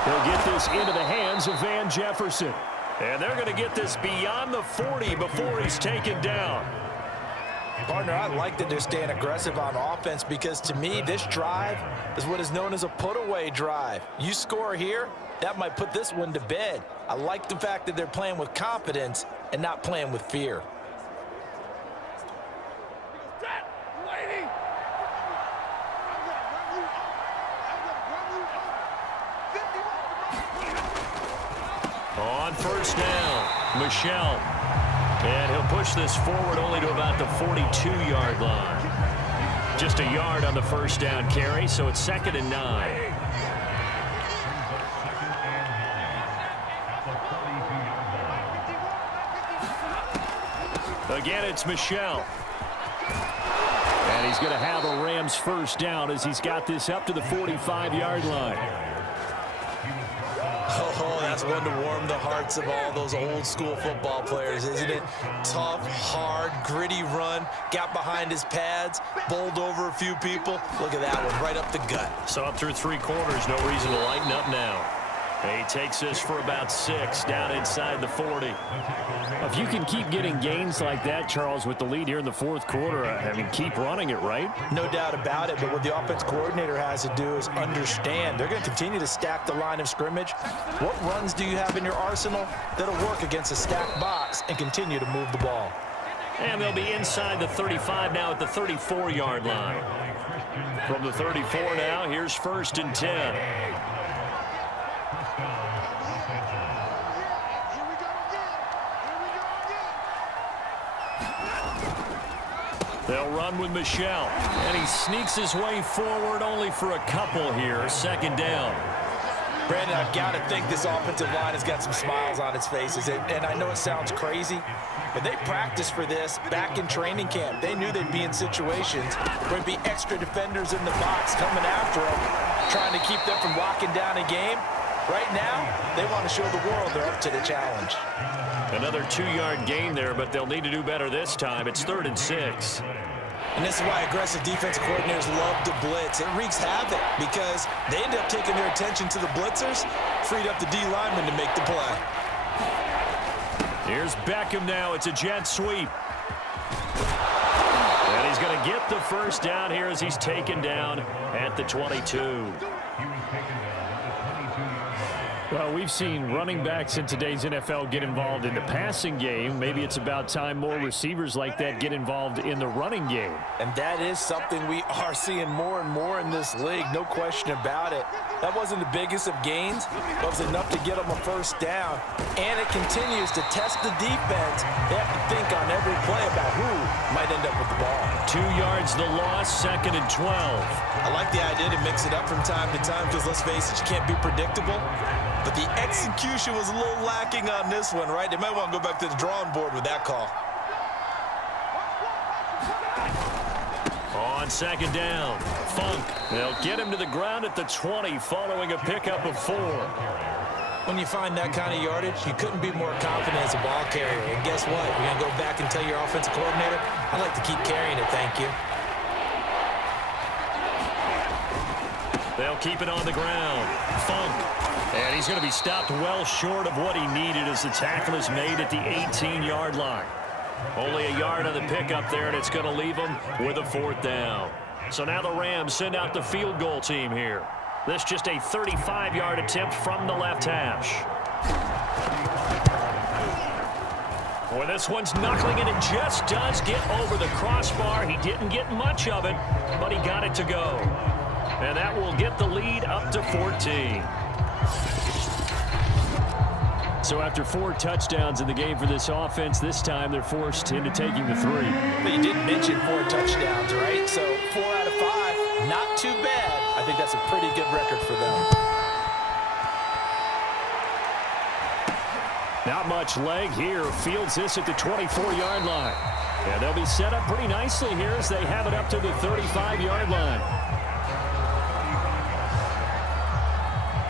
He'll get this into the hands of Van Jefferson. And they're going to get this beyond the 40 before he's taken down. Partner, I like that they're staying aggressive on offense, because to me, this drive is what is known as a put-away drive. You score here, that might put this one to bed. I like the fact that they're playing with confidence and not playing with fear. On first down, Michelle. And he'll push this forward only to about the 42-yard line. Just a yard on the first down carry, so it's 2nd and 9. Again, it's Michelle. And he's going to have a Rams first down as he's got this up to the 45-yard line. Oh, that's one to warm the hearts of all those old school football players, isn't it? Tough, hard, gritty run, got behind his pads, bowled over a few people. Look at that one, right up the gut. So up through 3 quarters, no reason to lighten up now. He takes this for about 6 down inside the 40. If you can keep getting gains like that, Charles, with the lead here in the fourth quarter, I mean, keep running it, right? No doubt about it, but what the offense coordinator has to do is understand they're going to continue to stack the line of scrimmage. What runs do you have in your arsenal that'll work against a stacked box and continue to move the ball? And they'll be inside the 35 now at the 34-yard line. From the 34 now, here's 1st and 10. They'll run with Michelle, and he sneaks his way forward only for a couple here. 2nd down. Brandon, I've got to think this offensive line has got some smiles on its faces, and I know it sounds crazy, but they practiced for this back in training camp. They knew they'd be in situations where there'd be extra defenders in the box coming after them, trying to keep them from locking down a game. Right now, they want to show the world they're up to the challenge. Another 2-yard gain there, but they'll need to do better this time. It's 3rd and 6. And this is why aggressive defensive coordinators love to blitz. It wreaks havoc because they end up taking their attention to the blitzers, freed up the D lineman to make the play. Here's Beckham now. It's a jet sweep. And he's going to get the 1st down here as he's taken down at the 22. Well, we've seen running backs in today's NFL get involved in the passing game. Maybe it's about time more receivers like that get involved in the running game. And that is something we are seeing more and more in this league, no question about it. That wasn't the biggest of gains, but it was enough to get them a 1st down. And it continues to test the defense. They have to think on every play about who might end up with the ball. 2 yards the loss, 2nd and 12. I like the idea to mix it up from time to time because, let's face it, you can't be predictable. But the execution was a little lacking on this one, right? They might want to go back to the drawing board with that call. On 2nd down, Funk. They'll get him to the ground at the 20 following a pickup of 4. When you find that kind of yardage, you couldn't be more confident as a ball carrier. And guess what? You're going to go back and tell your offensive coordinator, I'd like to keep carrying it, thank you. They'll keep it on the ground. Funk. And he's going to be stopped well short of what he needed as the tackle is made at the 18-yard line. Only a yard on the pickup there, and it's going to leave him with a 4th down. So now the Rams send out the field goal team here. This just a 35-yard attempt from the left hash. Boy, this one's knuckling, and it just does get over the crossbar. He didn't get much of it, but he got it to go. And that will get the lead up to 14. So after 4 touchdowns in the game for this offense, this time they're forced into taking the 3. But you did mention 4 touchdowns, right? So 4 out of 5, not too bad. I think that's a pretty good record for them. Not much leg here. Fields this at the 24-yard line. And they'll be set up pretty nicely here as they have it up to the 35-yard line.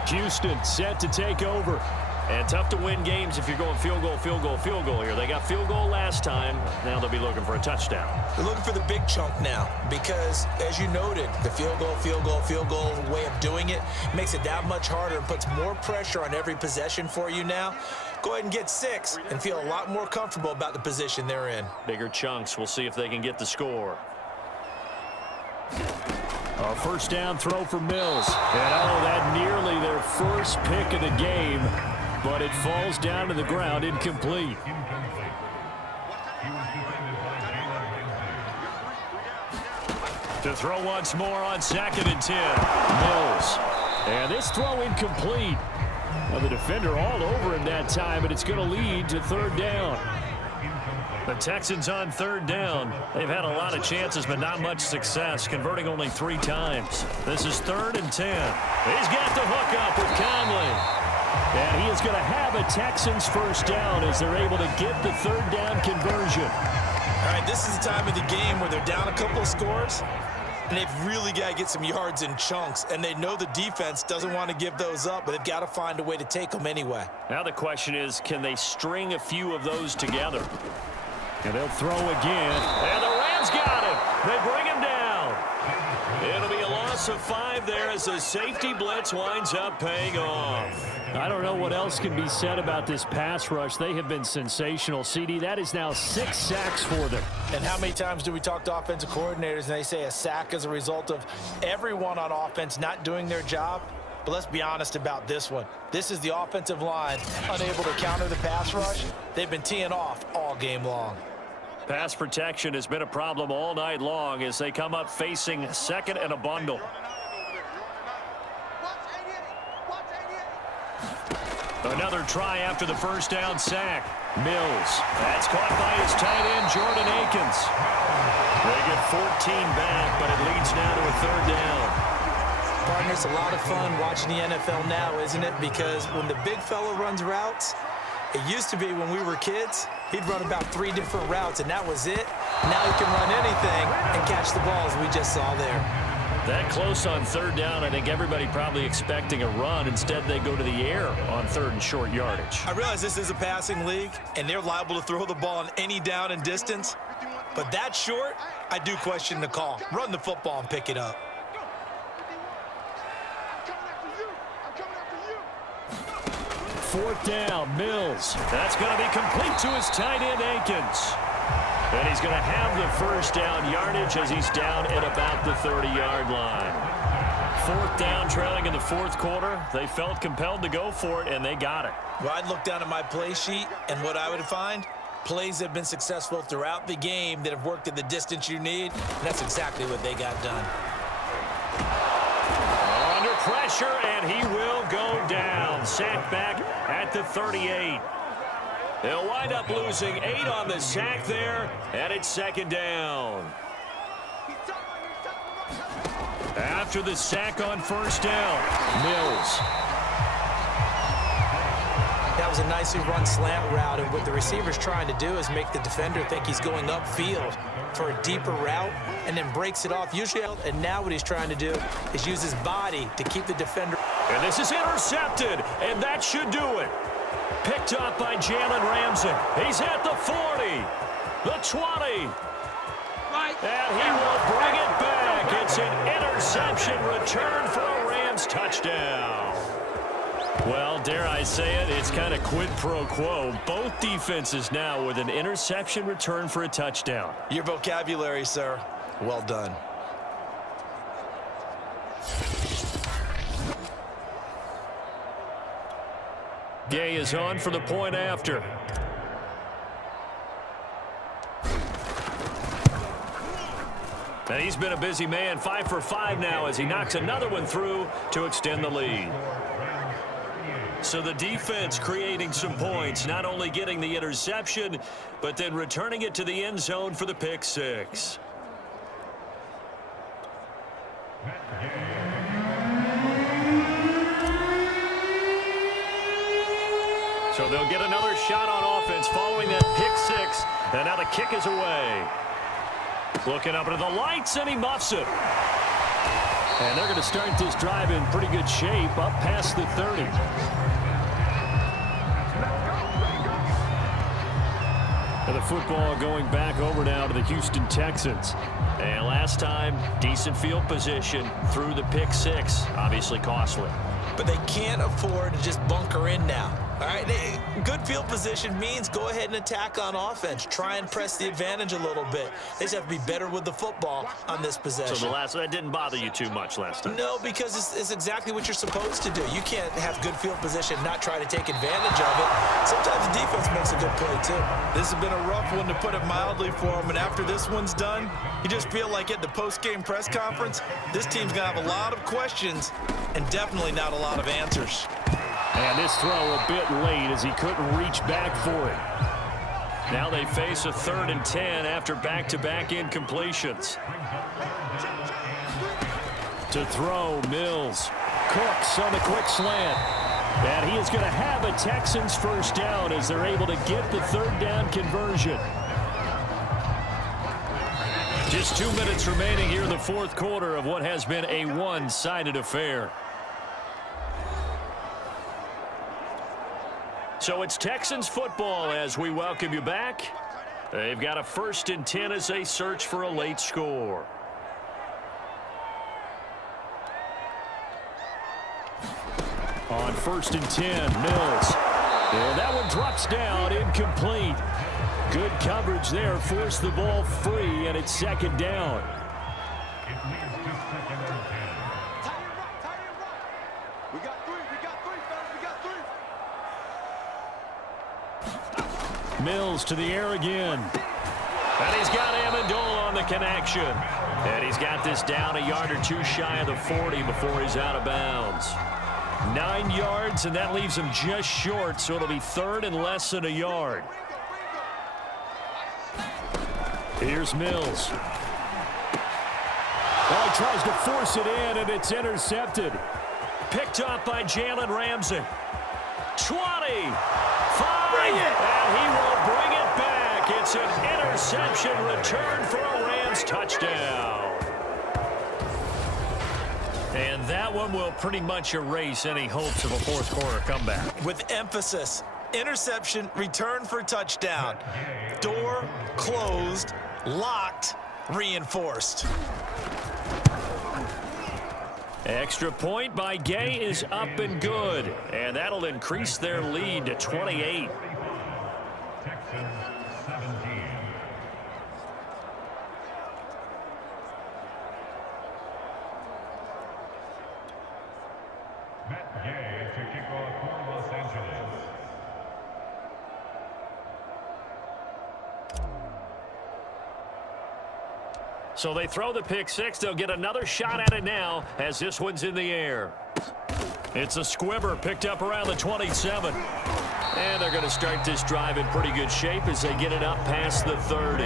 Houston set to take over. And tough to win games if you're going field goal, field goal, field goal here. They got field goal last time. Now they'll be looking for a touchdown. They're looking for the big chunk now because, as you noted, the field goal, field goal, field goal way of doing it makes it that much harder and puts more pressure on every possession for you now. Go ahead and get 6 and feel a lot more comfortable about the position they're in. Bigger chunks. We'll see if they can get the score. A 1st down throw for Mills. And that nearly their first pick of the game, but it falls down to the ground incomplete. To throw once more on 2nd and 10. Mills. And this throw incomplete. Well, the defender all over him that time, but it's going to lead to 3rd down. The Texans on 3rd down. They've had a lot of chances, but not much success, converting only 3 times. This is 3rd and 10. He's got the hook up with Conley. And he is going to have a Texans 1st down as they're able to get the 3rd down conversion. All right, this is the time of the game where they're down a couple of scores, and they've really got to get some yards in chunks, and they know the defense doesn't want to give those up, but they've got to find a way to take them anyway. Now the question is, can they string a few of those together? And they'll throw again. And the Rams got him. They bring him down. It'll be a loss loss of 5 there as the safety blitz winds up paying off. I don't know what else can be said about this pass rush. They have been sensational. CD, that is now 6 sacks for them. And how many times do we talk to offensive coordinators and they say a sack is a result of everyone on offense not doing their job? But let's be honest about this one. This is the offensive line unable to counter the pass rush. They've been teeing off all game long. Pass protection has been a problem all night long as they come up facing second and a bundle. Another try after the first down sack. Mills. That's caught by his tight end, Jordan Akins. They get 14 back, but it leads now to a 3rd down. Partner, it's a lot of fun watching the NFL now, isn't it? Because when the big fella runs routes, it used to be when we were kids, he'd run about 3 different routes, and that was it. Now he can run anything and catch the balls we just saw there. That close on 3rd down, I think everybody probably expecting a run. Instead, they go to the air on 3rd and short yardage. I realize this is a passing league, and they're liable to throw the ball on any down and distance. But that short, I do question the call. Run the football and pick it up. 4th down, Mills. That's going to be complete to his tight end, Akins. And he's going to have the 1st down yardage as he's down at about the 30-yard line. 4th down, trailing in the 4th quarter. They felt compelled to go for it, and they got it. Well, I'd look down at my play sheet, and what I would find, plays have been successful throughout the game that have worked at the distance you need, and that's exactly what they got done. Under pressure, and he will go down. Sacked back at the 38. They'll wind up losing 8 on the sack there, and it's 2nd down. After the sack on 1st down, Mills. That was a nicely run slant route, and what the receiver's trying to do is make the defender think he's going upfield for a deeper route and then breaks it off. Usually, and now what he's trying to do is use his body to keep the defender. And this is intercepted, and that should do it. Picked up by Jalen Ramsey. He's at the 40, the 20, and he will bring it back. It's an interception return for a Rams touchdown. Well, dare I say it, it's kind of quid pro quo. Both defenses now with an interception return for a touchdown. Your vocabulary, sir. Well done. Gay is on for the point after. And he's been a busy man, 5 for 5 now as he knocks another one through to extend the lead. So the defense creating some points, not only getting the interception, but then returning it to the end zone for the pick 6. So they'll get another shot on offense following that pick 6. And now the kick is away. Looking up into the lights, and he muffs it. And they're going to start this drive in pretty good shape, up past the 30. And the football going back over now to the Houston Texans. And last time, decent field position through the pick 6. Obviously costly. But they can't afford to just bunker in now. All right, good field position means go ahead and attack on offense. Try and press the advantage a little bit. They just have to be better with the football on this possession. So that didn't bother you too much last time? No, because it's exactly what you're supposed to do. You can't have good field position, not try to take advantage of it. Sometimes the defense makes a good play, too. This has been a rough one, to put it mildly, for him. And after this one's done, you just feel like at the post-game press conference, this team's going to have a lot of questions and definitely not a lot of answers. And this throw a bit late as he couldn't reach back for it. Now they face a 3rd and 10 after back-to-back incompletions. To throw, Mills. Cooks on the quick slant. And he is going to have a Texans 1st down as they're able to get the 3rd down conversion. Just 2 minutes remaining here in the 4th quarter of what has been a one-sided affair. So it's Texans football as we welcome you back. They've got a 1st and 10 as they search for a late score. On 1st and 10, Mills. And that one drops down, incomplete. Good coverage there, forced the ball free, and it's 2nd down. We got three, fellas, we got three. Mills to the air again. And he's got Amendola on the connection. And he's got this down a yard or two shy of the 40 before he's out of bounds. 9 yards, and that leaves him just short, so it'll be 3rd and less than a yard. Here's Mills. Oh, he tries to force it in, and it's intercepted. Picked up by Jalen Ramsey. 20, 5, and he will bring it back. It's an interception return for a Rams touchdown. And that one will pretty much erase any hopes of a 4th quarter comeback. With emphasis, interception, return for touchdown. Door closed, locked, reinforced. Extra point by Gay is up and good. And that'll increase their lead to 28. So they throw the pick six. They'll get another shot at it now as this one's in the air. It's a squibber picked up around the 27. And they're going to start this drive in pretty good shape as they get it up past the 30.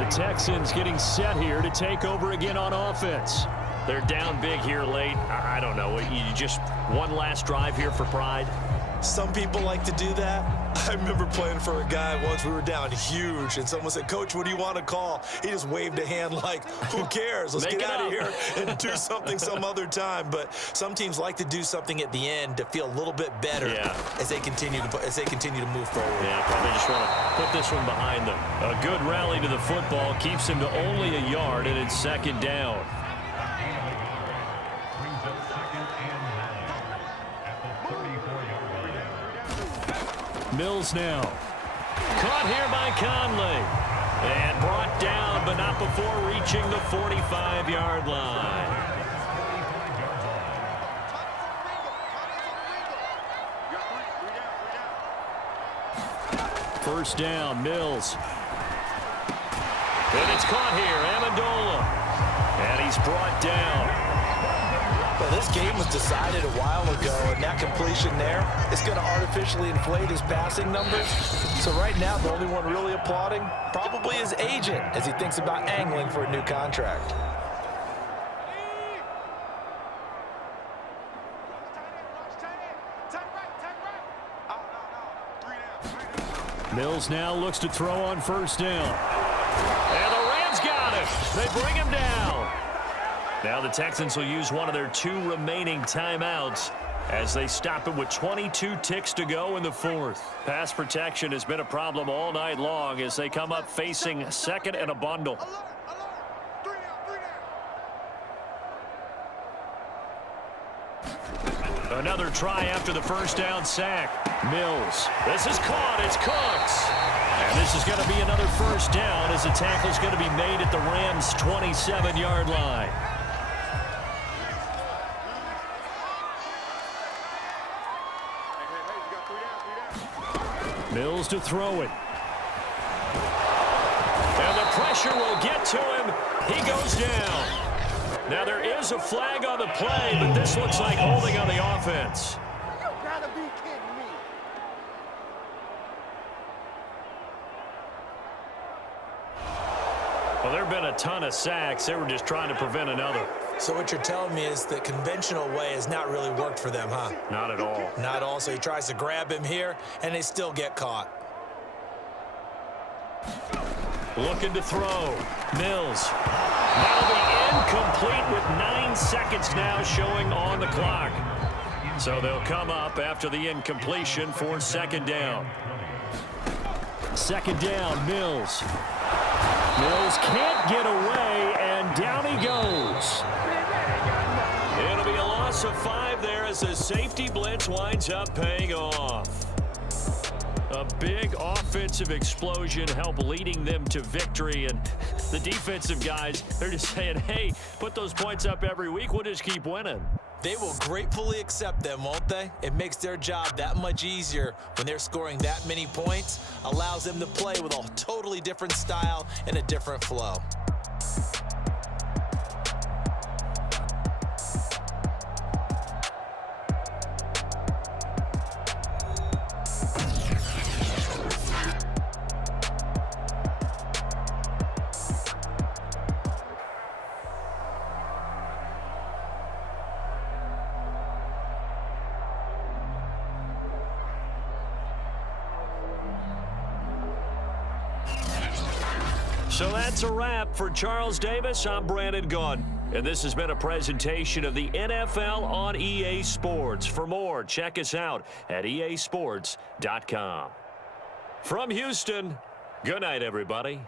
The Texans getting set here to take over again on offense. They're down big here late. I don't know. You just one last drive here for pride? Some people like to do that. I remember playing for a guy once. We were down huge, and someone said, "Coach, what do you want to call?" He just waved a hand like, who cares? Let's get out of here and do something some other time. But some teams like to do something at the end to feel a little bit better as they continue to move forward. Yeah, probably just want to put this one behind them. A good rally to the football keeps him to only a yard, and it's 2nd down. Mills now. Caught here by Conley. And brought down, but not before reaching the 45-yard line. First down, Mills. And it's caught here, Amendola. And he's brought down. Well, this game was decided a while ago, and that completion there is going to artificially inflate his passing numbers. So right now, the only one really applauding probably his agent as he thinks about angling for a new contract. Mills now looks to throw on 1st down. And the Rams got it. They bring him down. Now the Texans will use one of their 2 remaining timeouts as they stop it with 22 ticks to go in the 4th. Pass protection has been a problem all night long as they come up facing 2nd and a bundle. Another try after the 1st down sack. Mills. This is caught. It's Cooks. And this is going to be another 1st down as the tackle is going to be made at the Rams' 27-yard line. Mills to throw it. And the pressure will get to him. He goes down. Now there is a flag on the play, but this looks like holding on the offense. You gotta be kidding me. Well, there have been a ton of sacks. They were just trying to prevent another. So what you're telling me is the conventional way has not really worked for them, huh? Not at all. Not at all. So he tries to grab him here, and they still get caught. Looking to throw. Mills. That'll be incomplete with 9 seconds now showing on the clock. So they'll come up after the incompletion for 2nd down. 2nd down, Mills. Mills can't get away, and down he goes. loss of 5 there as the safety blitz winds up paying off. A big offensive explosion helped leading them to victory, and the defensive guys, they're just saying, hey, put those points up every week, we'll just keep winning. They will gratefully accept them, won't they? It makes their job that much easier when they're scoring that many points, allows them to play with a totally different style and a different flow. So that's a wrap for Charles Davis. I'm Brandon Gaudin, and this has been a presentation of the NFL on EA Sports. For more, check us out at easports.com. From Houston, good night, everybody.